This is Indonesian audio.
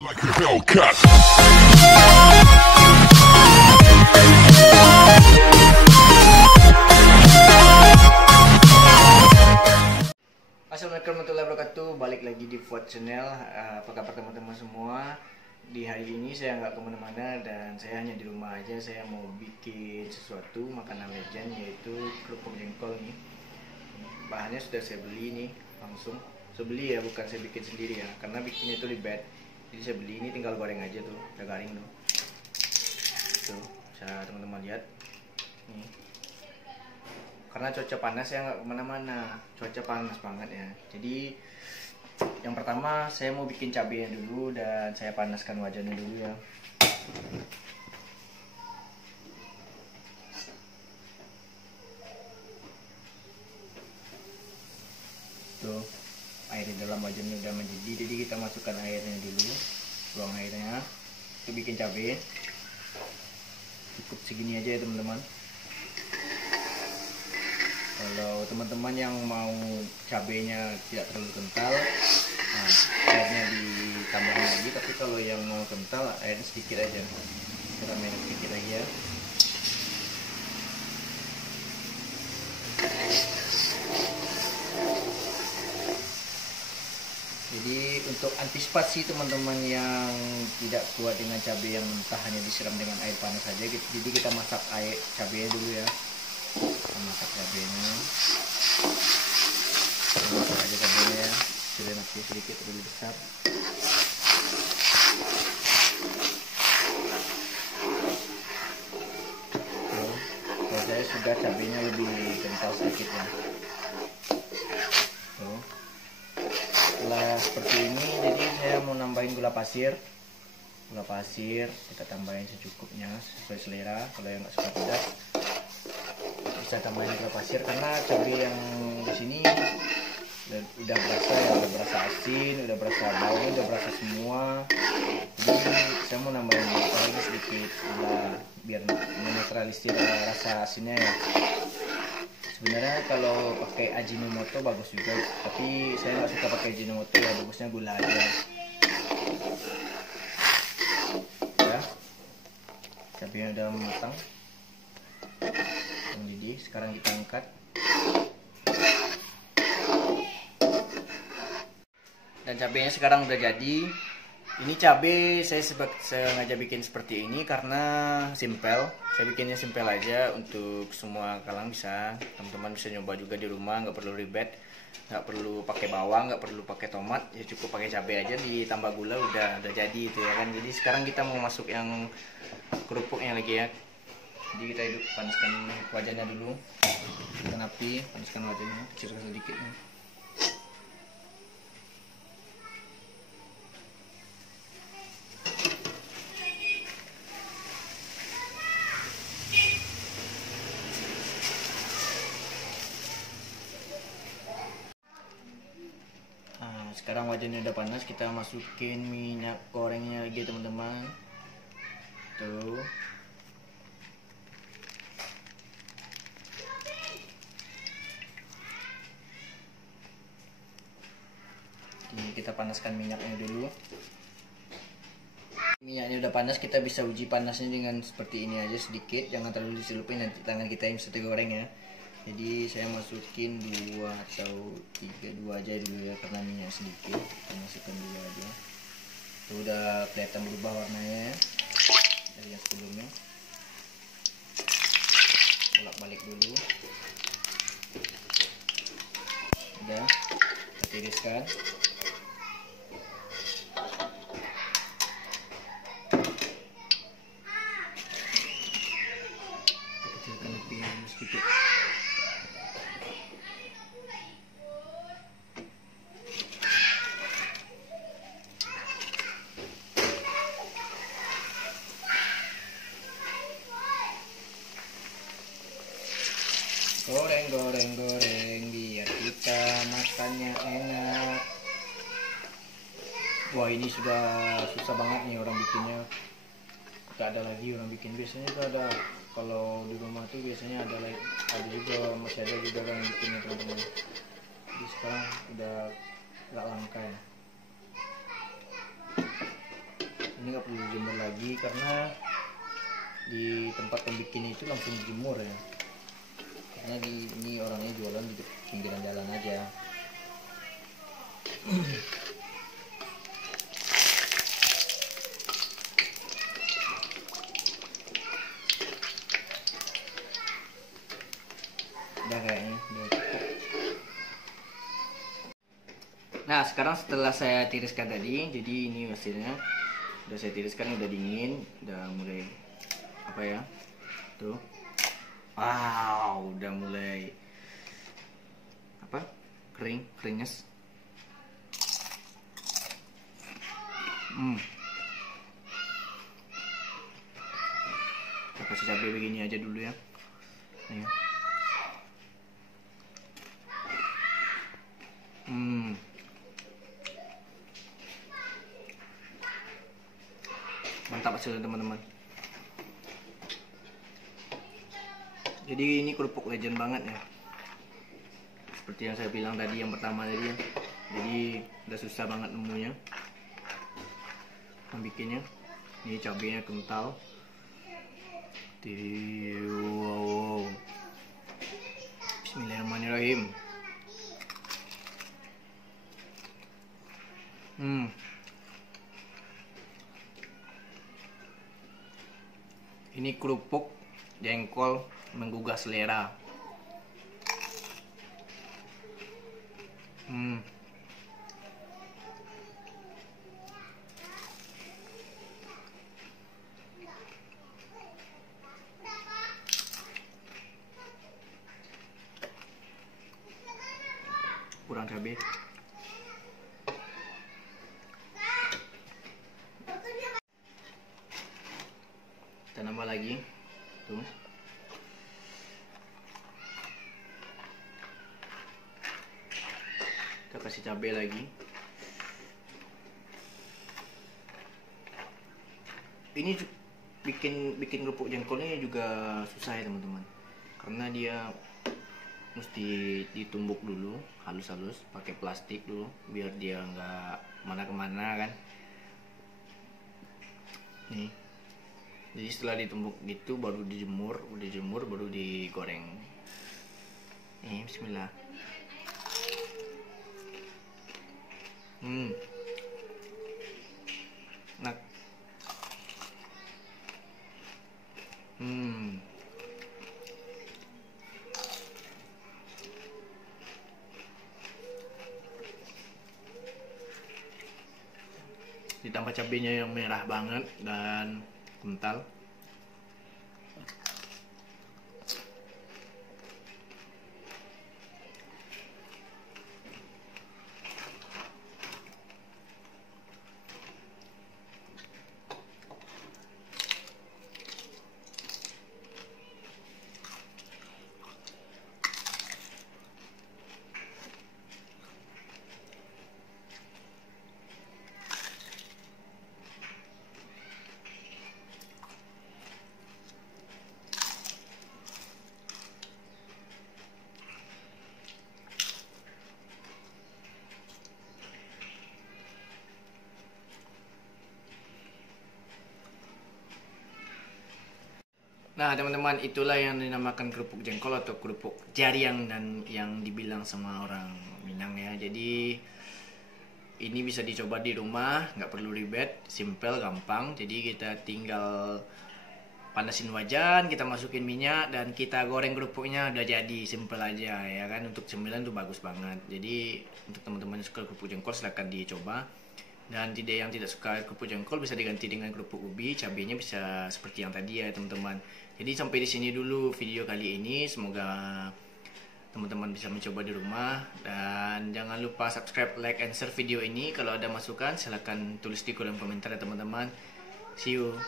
Like a Hellcat. Assalamualaikum warahmatullahi wabarakatuh. Balik lagi di Fuad Channel. Apa kabar teman-teman semua? Di hari ini saya nggak kemana-mana dan saya hanya di rumah aja. Saya mau bikin sesuatu makanan legend, yaitu kerupuk jengkol nih. Bahannya sudah saya beli nih langsung. Saya beli ya, bukan saya bikin sendiri ya, karena bikinnya itu ribet. Jadi saya beli ini, tinggal goreng aja tuh, udah garing tuh. Tuh, bisa teman-teman lihat nih. Karena cuaca panas ya nggak kemana-mana, cuaca panas banget ya. Jadi yang pertama saya mau bikin cabenya dulu dan saya panaskan wajannya dulu ya. Tuh, air di dalam wajannya udah mendidih, jadi kita masukkan airnya dulu, buang airnya. Itu bikin cabai cukup segini aja ya teman-teman. Kalau teman-teman yang mau cabenya tidak terlalu kental, nah, airnya ditambahin lagi. Tapi kalau yang mau kental, airnya sedikit aja, kita main sedikit lagi ya. Jadi untuk antisipasi teman-teman yang tidak kuat dengan cabai yang mentah, hanya disiram dengan air panas saja. Jadi kita masak air cabenya dulu ya. Kita masak cabenya. Kita masak aja cabenya ya. Sudah nanti sedikit lebih besar. Tuh, kalau saya sudah cabenya lebih kental sedikit ya. Tuh. Setelah seperti ini, jadi saya mau nambahin gula pasir. Gula pasir kita tambahin secukupnya sesuai selera. Kalau yang nggak suka pedas bisa tambahin gula pasir, karena cabai yang di sini udah berasa ya, udah berasa asin, udah berasa bau, udah berasa semua. Jadi saya mau nambahin lagi sedikit gula biar menetralisir rasa asinnya ya. Sebenarnya kalau pakai Ajinomoto bagus juga, tapi saya nggak suka pakai Ajinomoto ya, bagusnya gula aja. Ya, cabenya udah matang, mendidih. Sekarang kita angkat. Dan cabenya sekarang udah jadi. Ini cabai saya sengaja bikin seperti ini karena simpel. Saya bikinnya simpel aja untuk semua kalangan bisa. Teman-teman bisa nyoba juga di rumah, nggak perlu ribet, nggak perlu pakai bawang, nggak perlu pakai tomat, ya cukup pakai cabai aja ditambah gula udah jadi itu ya kan. Jadi sekarang kita mau masuk yang kerupuknya lagi ya. Jadi kita panaskan wajannya dulu. Tekan api, panaskan wajannya, kecilkan sedikit nih. Sekarang wajannya udah panas, kita masukin minyak gorengnya lagi teman-teman. Tuh. Jadi kita panaskan minyaknya dulu. Minyaknya udah panas, kita bisa uji panasnya dengan seperti ini aja sedikit, jangan terlalu dicelupin, nanti tangan kita yang bisa tergoreng ya. Jadi saya masukin 2 atau 3, 2 aja dulu ya, karena minyak sedikit. Kita masukkan 2 aja. Itu udah kelihatan berubah warnanya ya, dari yang sebelumnya. Bolak-balik dulu. Udah, kita tiriskan. Kita kecilkan apinya sedikit. Goreng biar kita makannya enak. Wah, ini sudah susah banget nih orang bikinnya. Gak ada lagi orang bikin. Biasanya tuh ada, kalau di rumah tuh biasanya ada juga, masih ada juga orang bikinnya teman-teman. Jadi sekarang udah gak langka ya. Ini nggak perlu dijemur lagi karena di tempat pembikin itu langsung dijemur ya. Karena ini orangnya jualan di pinggiran jalan aja. Udah kayaknya udah cukup. Nah sekarang setelah saya tiriskan tadi, jadi ini hasilnya udah saya tiriskan, udah dingin, udah mulai apa ya tuh, wow, udah mulai apa, keringnya. Kita kasih cabai begini aja dulu ya. Nih. Mantap hasilnya teman-teman. Jadi ini kerupuk legend banget ya. Seperti yang saya bilang tadi, yang pertama tadi ya. Jadi udah susah banget nemunya, membikinnya. Ini cabenya kental. Wow. Bismillahirrahmanirrahim. Ini kerupuk jengkol menggugah selera. Kurang cabai. Kita nambah lagi tuh. Kita kasih cabai lagi. Ini bikin kerupuk jengkolnya juga susah ya teman-teman, karena dia mesti ditumbuk dulu halus-halus pakai plastik dulu biar dia nggak kemana-kemana kan. Nih, jadi setelah ditumbuk gitu baru dijemur, udah jemur baru digoreng. Nih, bismillah. Nah. Ditambah cabenya yang merah banget dan kental. Nah teman-teman, itulah yang dinamakan kerupuk jengkol atau kerupuk jariang dan yang dibilang sama orang Minang ya. Jadi ini bisa dicoba di rumah, nggak perlu ribet, simple, gampang. Jadi kita tinggal panasin wajan, kita masukin minyak dan kita goreng kerupuknya, udah jadi, simple aja ya kan. Untuk cemilan tuh bagus banget. Jadi untuk teman-teman yang suka kerupuk jengkol silahkan dicoba. Dan yang tidak suka kerupuk jengkol bisa diganti dengan kerupuk ubi, cabenya bisa seperti yang tadi ya teman-teman. Jadi sampai di sini dulu video kali ini, semoga teman-teman bisa mencoba di rumah. Dan jangan lupa subscribe, like, and share video ini. Kalau ada masukan silahkan tulis di kolom komentar ya teman-teman. See you.